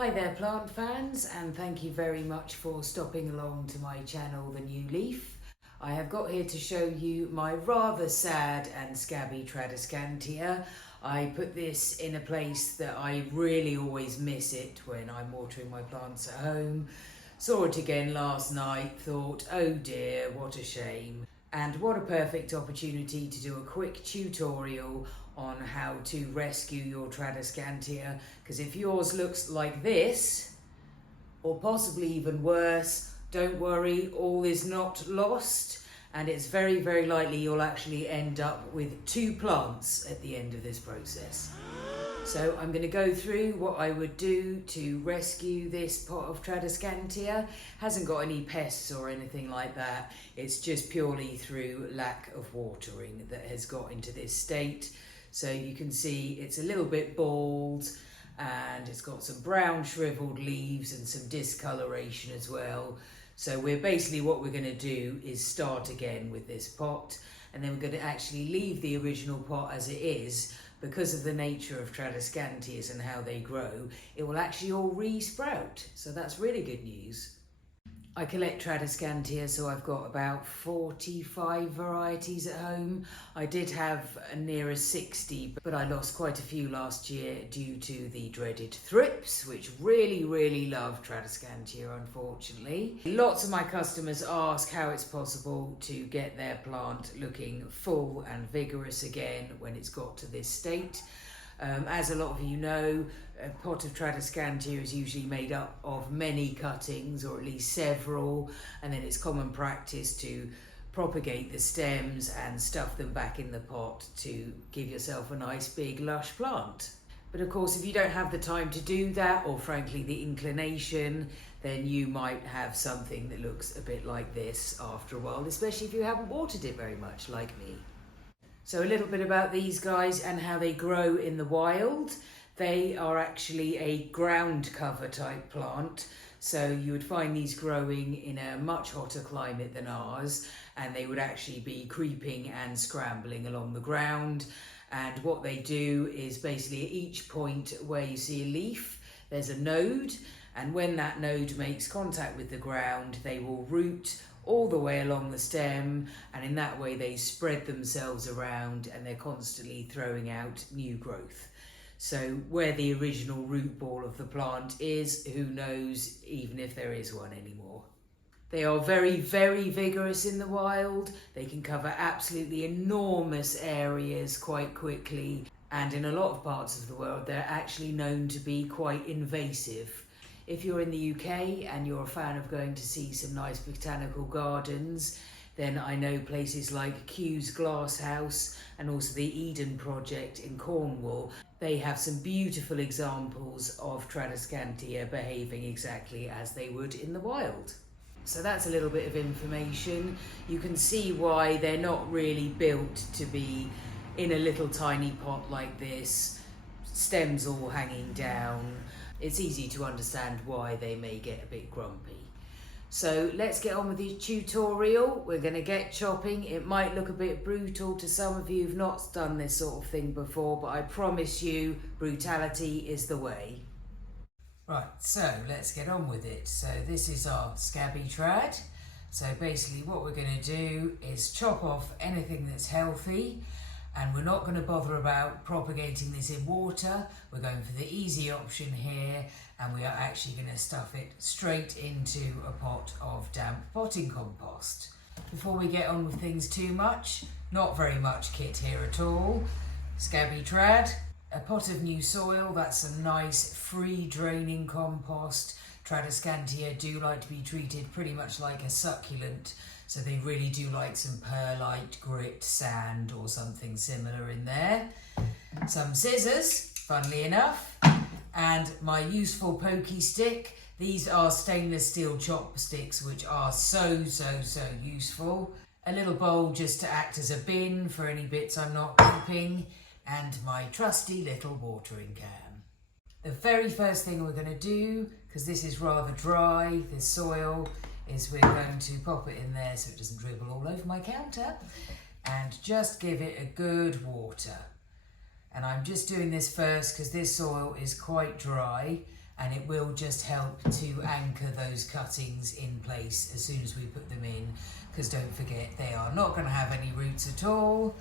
Hi there plant fans, and thank you very much for stopping along to my channel The New Leaf. I have got here to show you my rather sad and scabby Tradescantia. I put this in a place that I really always miss it when I'm watering my plants at home. Saw it again last night, thought, oh dear, what a shame. And what a perfect opportunity to do a quick tutorial on how to rescue your Tradescantia, because if yours looks like this, or possibly even worse, don't worry, all is not lost, and it's very, very likely you'll actually end up with 2 plants at the end of this process. So I'm going to go through what I would do to rescue this pot of Tradescantia. Hasn't got any pests or anything like that. It's just purely through lack of watering that has got into this state. So you can see it's a little bit bald and it's got some brown shriveled leaves and some discoloration as well. So what we're going to do is start again with this pot, and then we're going to actually leave the original pot as it is. Because of the nature of Tradescantias and how they grow, it will actually all re-sprout. So that's really good news. I collect Tradescantia, so I've got about 45 varieties at home. I did have near 60, but I lost quite a few last year due to the dreaded thrips, which really love Tradescantia, unfortunately. Lots of my customers ask how it's possible to get their plant looking full and vigorous again when it's got to this state. As a lot of you know, a pot of Tradescantia is usually made up of many cuttings, or at least several, and then it's common practice to propagate the stems and stuff them back in the pot to give yourself a nice big lush plant. But of course, if you don't have the time to do that, or frankly the inclination, then you might have something that looks a bit like this after a while, especially if you haven't watered it very much like me. So a little bit about these guys and how they grow in the wild. They are actually a ground cover type plant. So you would find these growing in a much hotter climate than ours, and they would actually be creeping and scrambling along the ground. And what they do is basically at each point where you see a leaf, there's a node, and when that node makes contact with the ground, they will root all the way along the stem, and in that way they spread themselves around and they're constantly throwing out new growth. So where the original root ball of the plant is, who knows, even if there is one anymore. They are very vigorous in the wild. They can cover absolutely enormous areas quite quickly, and in a lot of parts of the world they're actually known to be quite invasive. If you're in the UK and you're a fan of going to see some nice botanical gardens, then I know places like Kew's Glasshouse and also the Eden Project in Cornwall. They have some beautiful examples of Tradescantia behaving exactly as they would in the wild. So that's a little bit of information. You can see why they're not really built to be in a little tiny pot like this, stems all hanging down. It's easy to understand why they may get a bit grumpy. So let's get on with the tutorial. We're going to get chopping. It might look a bit brutal to some of you who've not done this sort of thing before, but I promise you brutality is the way. Right, so let's get on with it. So this is our scabby trad. So basically what we're going to do is chop off anything that's healthy. And we're not going to bother about propagating this in water. We're going for the easy option here, and we are actually going to stuff it straight into a pot of damp potting compost. Before we get on with things too much, not very much kit here at all. Scabby trad, a pot of new soil, that's some nice free draining compost. Tradescantia do like to be treated pretty much like a succulent, so they really do like some perlite, grit, sand or something similar in there. Some scissors, funnily enough, and my useful pokey stick. These are stainless steel chopsticks, which are so useful. A little bowl just to act as a bin for any bits I'm not keeping, and my trusty little watering can. The very first thing we're going to do, because this is rather dry, this soil, is we're going to pop it in there so it doesn't dribble all over my counter, and just give it a good water. And I'm just doing this first because this soil is quite dry, and it will just help to anchor those cuttings in place as soon as we put them in, because don't forget they are not going to have any roots at all.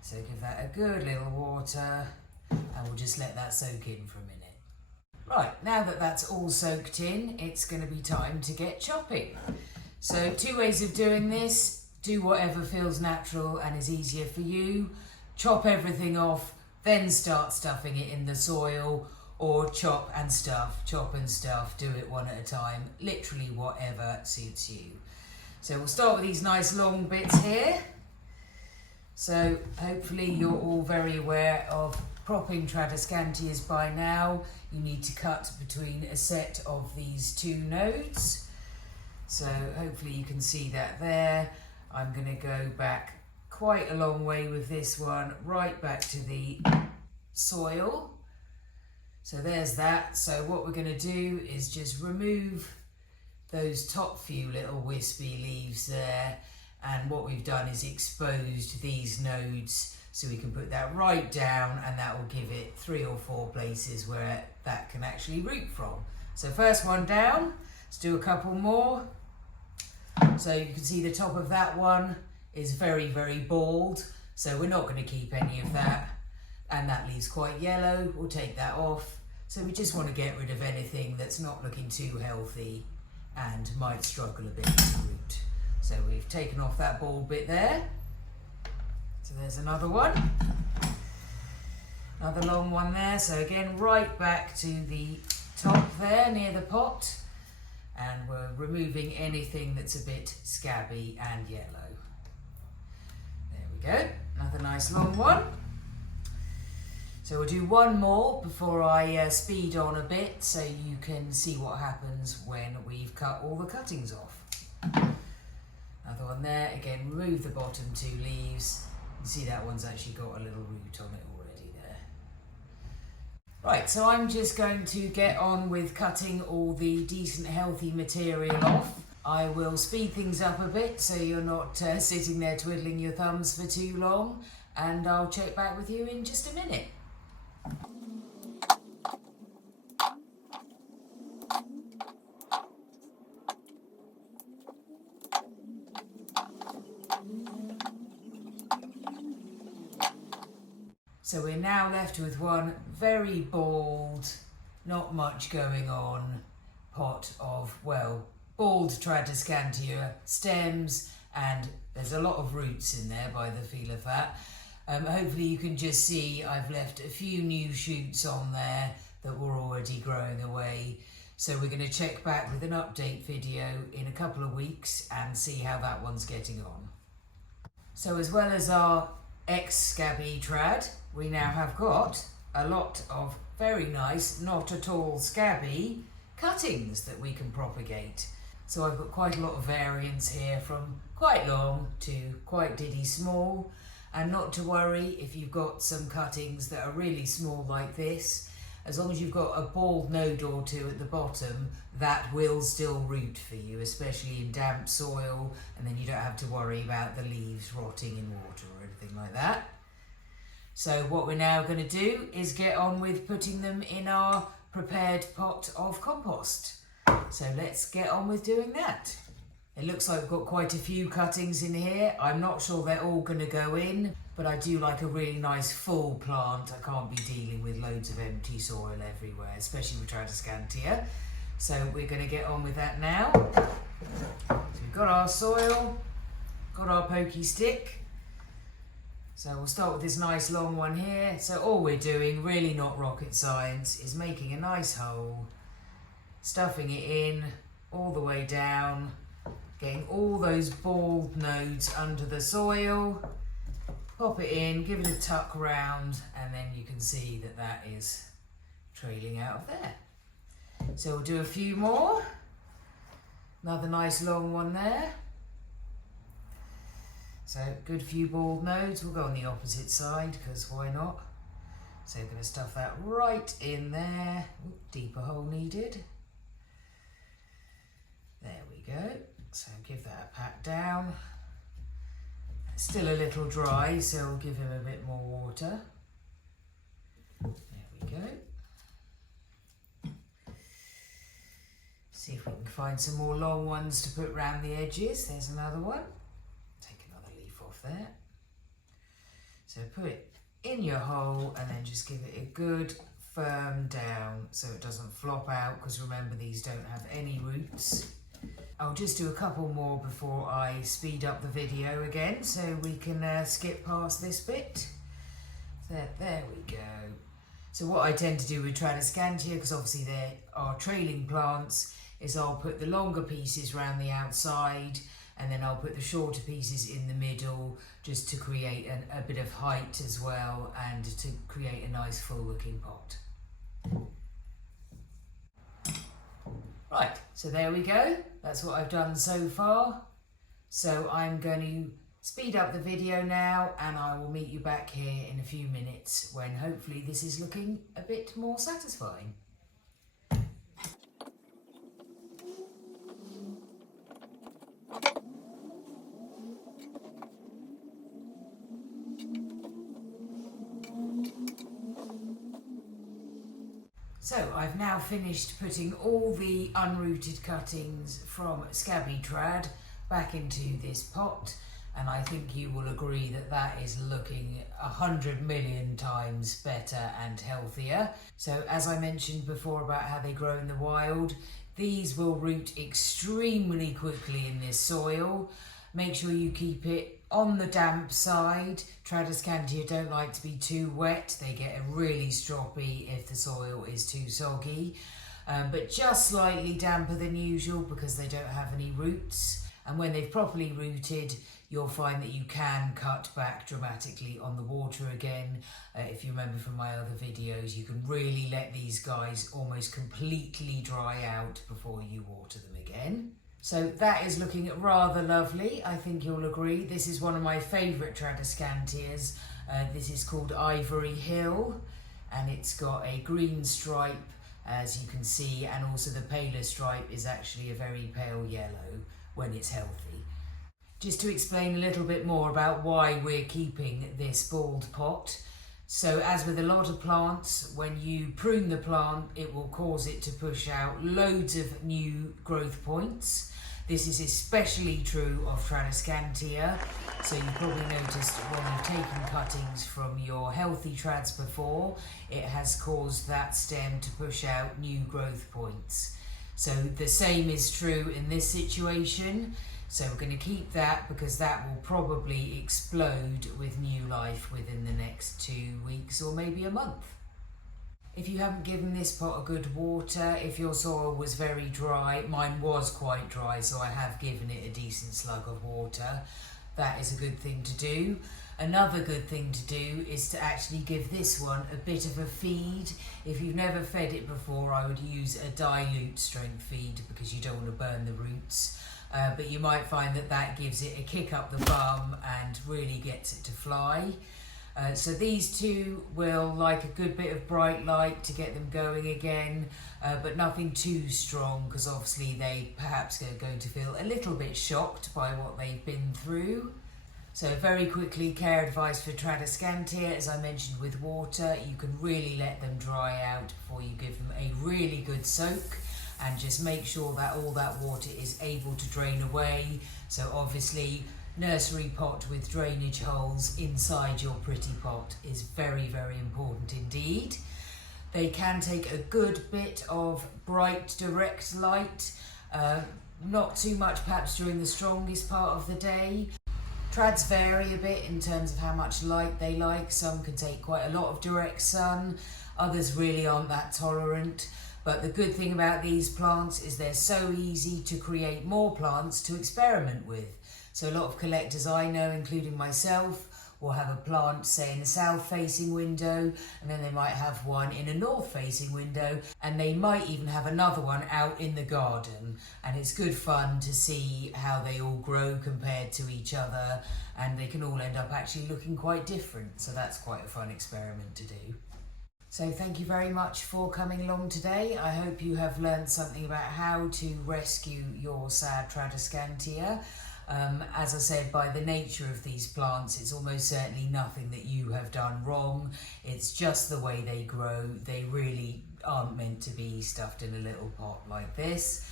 So give that a good little water and we'll just let that soak in for a minute. Right, now that that's all soaked in, it's going to be time to get chopping. So 2 ways of doing this. Do whatever feels natural and is easier for you. Chop everything off, then start stuffing it in the soil, or chop and stuff, do it one at a time, literally whatever suits you. So we'll start with these nice long bits here. So hopefully you're all very aware of propping Tradescantias by now. You need to cut between a set of these 2 nodes. So hopefully you can see that there. I'm going to go back quite a long way with this one, right back to the soil. So there's that. So what we're going to do is just remove those top few little wispy leaves there, and what we've done is exposed these nodes so we can put that right down, and that will give it 3 or 4 places where that can actually root from. So first one down, let's do a couple more. So you can see the top of that one is very, very bald, so we're not going to keep any of that, and that leaves quite yellow. We'll take that off. So we just want to get rid of anything that's not looking too healthy and might struggle a bit to root. So we've taken off that bald bit there. So there's another one. Another long one there. So again, right back to the top there near the pot. And we're removing anything that's a bit scabby and yellow. There we go. Another nice long one. So we'll do one more before I speed on a bit so you can see what happens when we've cut all the cuttings off. Another one there. Again, remove the bottom 2 leaves. You see that one's actually got a little root on it already there. Right, so I'm just going to get on with cutting all the decent healthy material off. I will speed things up a bit so you're not sitting there twiddling your thumbs for too long, and I'll check back with you in just a minute. So we're now left with one very bald, not much going on pot of, well, bald Tradescantia stems, and there's a lot of roots in there by the feel of that. Hopefully you can just see I've left a few new shoots on there that were already growing away. So we're going to check back with an update video in a couple of weeks and see how that one's getting on. So as well as our ex-scabby trad, we now have got a lot of very nice, not at all scabby cuttings that we can propagate. So I've got quite a lot of variance here, from quite long to quite diddy small. And not to worry if you've got some cuttings that are really small like this, as long as you've got a bald node or 2 at the bottom, that will still root for you, especially in damp soil, and then you don't have to worry about the leaves rotting in water or anything like that. So what we're now going to do is get on with putting them in our prepared pot of compost. So let's get on with doing that. It looks like we've got quite a few cuttings in here. I'm not sure they're all going to go in, but I do like a really nice full plant. I can't be dealing with loads of empty soil everywhere, especially with Tradescantia. So we're going to get on with that now. So we've got our soil, got our pokey stick. So we'll start with this nice long one here. So all we're doing, really not rocket science, is making a nice hole, stuffing it in all the way down, getting all those bald nodes under the soil, pop it in, give it a tuck round, and then you can see that that is trailing out of there. So we'll do a few more. Another nice long one there. So good few bald nodes. We'll go on the opposite side because why not? So we're going to stuff that right in there. Ooh, deeper hole needed. There we go. So give that a pat down. It's still a little dry, so we'll give him a bit more water. There we go. See if we can find some more long ones to put round the edges. There's another one. Take another leaf off there. So put it in your hole and then just give it a good firm down so it doesn't flop out, because remember, these don't have any roots. I'll just do a couple more before I speed up the video again so we can skip past this bit. There we go. So what I tend to do with Tradescantia, because obviously they are trailing plants, is I'll put the longer pieces around the outside and then I'll put the shorter pieces in the middle, just to create a bit of height as well and to create a nice full looking pot. Right, so there we go. That's what I've done so far. So I'm going to speed up the video now and I will meet you back here in a few minutes when hopefully this is looking a bit more satisfying. So I've now finished putting all the unrooted cuttings from Scabby Trad back into this pot, and I think you will agree that that is looking 100 million times better and healthier. So as I mentioned before about how they grow in the wild, these will root extremely quickly in this soil. Make sure you keep it on the damp side. Tradescantia don't like to be too wet. They get really stroppy if the soil is too soggy, but just slightly damper than usual because they don't have any roots. And when they've properly rooted, you'll find that you can cut back dramatically on the water again. If you remember from my other videos, you can really let these guys almost completely dry out before you water them again. So that is looking rather lovely, I think you'll agree. This is one of my favourite Tradescantias. This is called Ivory Hill, and it's got a green stripe, as you can see, and also the paler stripe is actually a very pale yellow when it's healthy. Just to explain a little bit more about why we're keeping this bald pot. So as with a lot of plants, when you prune the plant, it will cause it to push out loads of new growth points. This is especially true of Tradescantia. So you've probably noticed when you've taken cuttings from your healthy trads before, it has caused that stem to push out new growth points. So the same is true in this situation. So we're going to keep that because that will probably explode with new life within the next 2 weeks or maybe a month. If you haven't given this pot a good water, if your soil was very dry, mine was quite dry, so I have given it a decent slug of water. That is a good thing to do. Another good thing to do is to actually give this one a bit of a feed. If you've never fed it before, I would use a dilute strength feed because you don't want to burn the roots. But you might find that that gives it a kick up the bum and really gets it to fly. So these two will like a good bit of bright light to get them going again, but nothing too strong because obviously they perhaps are going to feel a little bit shocked by what they've been through. So very quickly, care advice for Tradescantia, as I mentioned with water, you can really let them dry out before you give them a really good soak. And just make sure that all that water is able to drain away. So obviously, nursery pot with drainage holes inside your pretty pot is very, very important indeed. They can take a good bit of bright direct light, not too much perhaps during the strongest part of the day. Trads vary a bit in terms of how much light they like. Some can take quite a lot of direct sun, others really aren't that tolerant. But the good thing about these plants is they're so easy to create more plants to experiment with. So a lot of collectors I know, including myself, will have a plant, say, in a south-facing window, and then they might have one in a north-facing window, and they might even have another one out in the garden. And it's good fun to see how they all grow compared to each other, and they can all end up actually looking quite different. So that's quite a fun experiment to do. So thank you very much for coming along today. I hope you have learned something about how to rescue your sad Tradescantia. As I said, by the nature of these plants, it's almost certainly nothing that you have done wrong. It's just the way they grow. They really aren't meant to be stuffed in a little pot like this.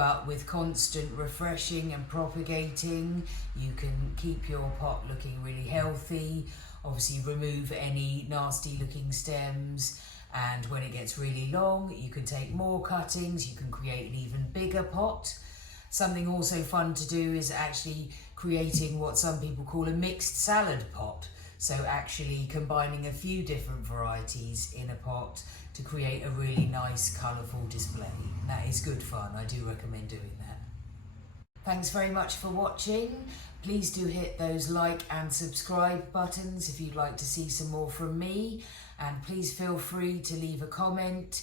but with constant refreshing and propagating, you can keep your pot looking really healthy. Obviously remove any nasty looking stems, and when it gets really long, you can take more cuttings, you can create an even bigger pot. Something also fun to do is actually creating what some people call a mixed salad pot. So actually combining a few different varieties in a pot to create a really nice colourful display. That is good fun, I do recommend doing that. Thanks very much for watching. Please do hit those like and subscribe buttons if you'd like to see some more from me, and please feel free to leave a comment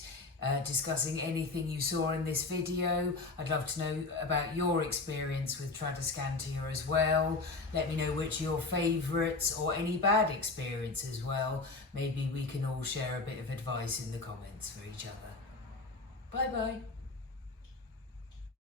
discussing anything you saw in this video. I'd love to know about your experience with Tradescantia as well. Let me know which are your favourites or any bad experience as well. Maybe we can all share a bit of advice in the comments for each other. Bye bye.